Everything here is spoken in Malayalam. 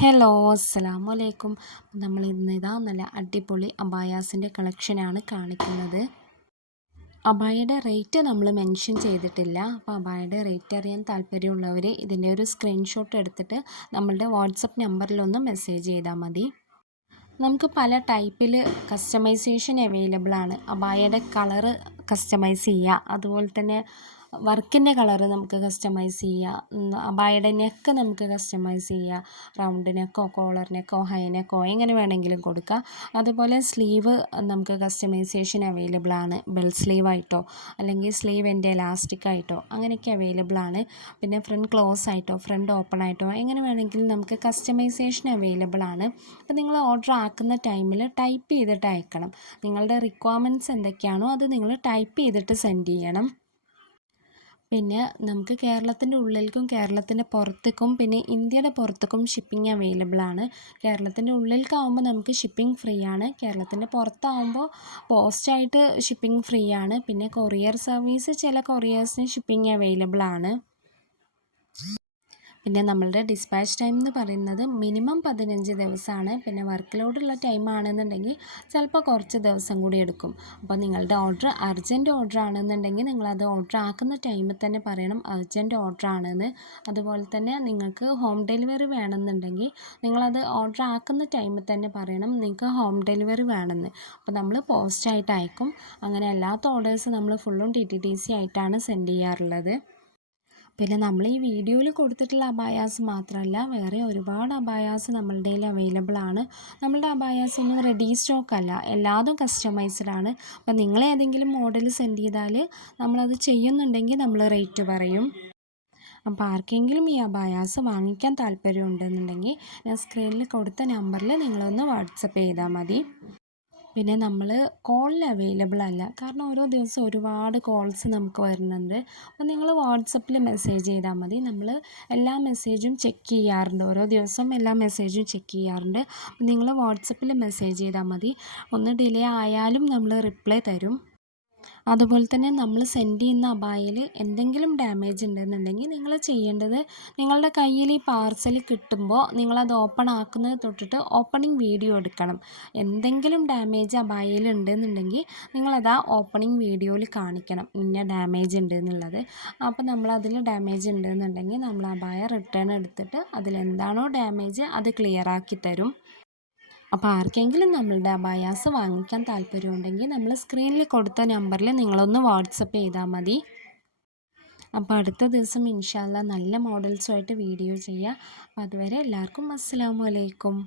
ഹലോ അസ്സലാമു അലൈക്കും. നമ്മൾ ഇന്ന് നല്ല അടിപൊളി അബായാസിൻ്റെ കളക്ഷനാണ് കാണിക്കുന്നത്. അബായയുടെ റേറ്റ് നമ്മൾ മെൻഷൻ ചെയ്തിട്ടില്ല. അപ്പോൾ അബായയുടെ റേറ്റ് അറിയാൻ താല്പര്യമുള്ളവർ ഇതിൻ്റെ ഒരു സ്ക്രീൻഷോട്ട് എടുത്തിട്ട് നമ്മളുടെ വാട്സപ്പ് നമ്പറിലൊന്ന് മെസ്സേജ് ചെയ്താൽ മതി. നമുക്ക് പല ടൈപ്പിൽ കസ്റ്റമൈസേഷൻ അവൈലബിൾ ആണ്. അബായയുടെ കളറ് കസ്റ്റമൈസ് ചെയ്യുക, അതുപോലെ തന്നെ വർക്കിൻ്റെ കളറ് നമുക്ക് കസ്റ്റമൈസ് ചെയ്യുക, അബായയുടെ നെക്ക് നമുക്ക് കസ്റ്റമൈസ് ചെയ്യുക, റൗണ്ട് നെക്കോ കോളർ നെക്കോ ഹൈ നെക്കോ എങ്ങനെ വേണമെങ്കിലും കൊടുക്കുക. അതുപോലെ സ്ലീവ് നമുക്ക് കസ്റ്റമൈസേഷൻ അവൈലബിൾ ആണ്. ബെൽ സ്ലീവ് ആയിട്ടോ അല്ലെങ്കിൽ സ്ലീവിൻ്റെ എലാസ്റ്റിക് ആയിട്ടോ അങ്ങനെയൊക്കെ അവൈലബിൾ ആണ്. പിന്നെ ഫ്രണ്ട് ക്ലോസ് ആയിട്ടോ ഫ്രണ്ട് ഓപ്പൺ ആയിട്ടോ എങ്ങനെ വേണമെങ്കിലും നമുക്ക് കസ്റ്റമൈസേഷൻ അവൈലബിൾ ആണ്. അപ്പോൾ നിങ്ങൾ ഓർഡർ ആക്കുന്ന ടൈമിൽ ടൈപ്പ് ചെയ്തിട്ട് അയക്കണം. നിങ്ങളുടെ റിക്വയർമെൻറ്റ്സ് എന്തൊക്കെയാണോ അത് നിങ്ങൾ ടൈപ്പ് ചെയ്തിട്ട് സെൻഡ് ചെയ്യണം. പിന്നെ നമുക്ക് കേരളത്തിൻ്റെ ഉള്ളിലേക്കും കേരളത്തിൻ്റെ പുറത്തേക്കും പിന്നെ ഇന്ത്യയുടെ പുറത്തേക്കും ഷിപ്പിംഗ് അവൈലബിൾ ആണ്. കേരളത്തിൻ്റെ ഉള്ളിലേക്കാവുമ്പോൾ നമുക്ക് ഷിപ്പിംഗ് ഫ്രീ ആണ്. കേരളത്തിൻ്റെ പുറത്താവുമ്പോൾ പോസ്റ്റായിട്ട് ഷിപ്പിംഗ് ഫ്രീ ആണ്. പിന്നെ കൊറിയർ സർവീസ് ചില കൊറിയേഴ്സിന് ഷിപ്പിംഗ് അവൈലബിൾ ആണ്. പിന്നെ നമ്മളുടെ ഡിസ്പാച്ച് ടൈം എന്ന് പറയുന്നത് മിനിമം 15 ദിവസമാണ്. പിന്നെ വർക്ക് ലോഡുള്ള ടൈം ആണെന്നുണ്ടെങ്കിൽ ചിലപ്പോൾ കുറച്ച് ദിവസം കൂടി എടുക്കും. അപ്പോൾ നിങ്ങളുടെ ഓർഡർ അർജൻറ്റ് ഓർഡർ ആണെന്നുണ്ടെങ്കിൽ നിങ്ങളത് ഓർഡർ ആക്കുന്ന ടൈമിൽ തന്നെ പറയണം അർജൻറ്റ് ഓർഡർ ആണെന്ന്. അതുപോലെ തന്നെ നിങ്ങൾക്ക് ഹോം ഡെലിവറി വേണമെന്നുണ്ടെങ്കിൽ നിങ്ങളത് ഓർഡർ ആക്കുന്ന ടൈമിൽ തന്നെ പറയണം നിങ്ങൾക്ക് ഹോം ഡെലിവറി വേണമെന്ന്. അപ്പോൾ നമ്മൾ പോസ്റ്റായിട്ട് അയക്കും. അങ്ങനെ അല്ലാത്ത ഓർഡേഴ്സ് നമ്മൾ ഫുള്ളും DTDC ആയിട്ടാണ് സെൻഡ് ചെയ്യാറുള്ളത്. പിന്നെ നമ്മൾ ഈ വീഡിയോയിൽ കൊടുത്തിട്ടുള്ള അബായാസ് മാത്രമല്ല, വേറെ ഒരുപാട് അബായാസ് നമ്മളുടെ കയ്യിൽ അവൈലബിൾ ആണ്. നമ്മളുടെ അബായാസ് ഒന്നും റെഡി സ്റ്റോക്ക് അല്ല, എല്ലാതും കസ്റ്റമൈസ്ഡ് ആണ്. അപ്പോൾ നിങ്ങൾ ഏതെങ്കിലും മോഡൽ സെൻഡ് ചെയ്താൽ നമ്മളത് ചെയ്യുന്നുണ്ടെങ്കിൽ നമ്മൾ റേറ്റ് പറയും. അപ്പോൾ ആർക്കെങ്കിലും ഈ അബായാസ് വാങ്ങിക്കാൻ താല്പര്യമുണ്ടെന്നുണ്ടെങ്കിൽ ഞാൻ സ്ക്രീനിൽ കൊടുത്ത നമ്പറിൽ നിങ്ങളൊന്ന് വാട്സപ്പ് ചെയ്താൽ മതി. പിന്നെ നമ്മൾ കോളിൽ അവൈലബിൾ അല്ല, കാരണം ഓരോ ദിവസം ഒരുപാട് കോൾസ് നമുക്ക് വരുന്നുണ്ട്. അപ്പോൾ നിങ്ങൾ വാട്സപ്പിൽ മെസ്സേജ് ചെയ്താൽ മതി. നമ്മൾ എല്ലാ മെസ്സേജും ചെക്ക് ചെയ്യാറുണ്ട്, ഓരോ ദിവസം എല്ലാ മെസ്സേജും ചെക്ക് ചെയ്യാറുണ്ട്. നിങ്ങൾ വാട്സപ്പിൽ മെസ്സേജ് ചെയ്താൽ മതി. ഒന്ന് ഡിലേ ആയാലും നമ്മൾ റിപ്ലൈ തരും. അതുപോലെ തന്നെ നമ്മൾ സെൻഡ് ചെയ്യുന്ന അബായയിൽ എന്തെങ്കിലും ഡാമേജ് ഉണ്ടെന്നുണ്ടെങ്കിൽ നിങ്ങൾ ചെയ്യേണ്ടത്, നിങ്ങളുടെ കയ്യിൽ ഈ പാർസൽ കിട്ടുമ്പോൾ നിങ്ങളത് ഓപ്പൺ ആക്കുന്നത് തൊട്ടിട്ട് ഓപ്പണിംഗ് വീഡിയോ എടുക്കണം. എന്തെങ്കിലും ഡാമേജ് അബായയിൽ ഉണ്ടെന്നുണ്ടെങ്കിൽ നിങ്ങളത് ആ ഓപ്പണിംഗ് വീഡിയോയിൽ കാണിക്കണം, ഇന്ന ഡാമേജ് ഉണ്ട് എന്നുള്ളത്. അപ്പോൾ നമ്മളതിൽ ഡാമേജ് ഉണ്ടെന്നുണ്ടെങ്കിൽ നമ്മൾ അബായ റിട്ടേൺ എടുത്തിട്ട് അതിലെന്താണോ ഡാമേജ് അത് ക്ലിയർ ആക്കി തരും. അപ്പോൾ ആർക്കെങ്കിലും നമ്മളുടെ അബായാസ് വാങ്ങിക്കാൻ താല്പര്യമുണ്ടെങ്കിൽ നമ്മൾ സ്ക്രീനിൽ കൊടുത്ത നമ്പറിൽ നിങ്ങളൊന്ന് വാട്സപ്പ് ചെയ്താൽ മതി. അപ്പോൾ അടുത്ത ദിവസം ഇൻഷാ അല്ലാഹ് നല്ല മോഡൽസുമായിട്ട് വീഡിയോ ചെയ്യാം. അപ്പോൾ അതുവരെ എല്ലാവർക്കും അസ്സലാമു അലൈക്കും.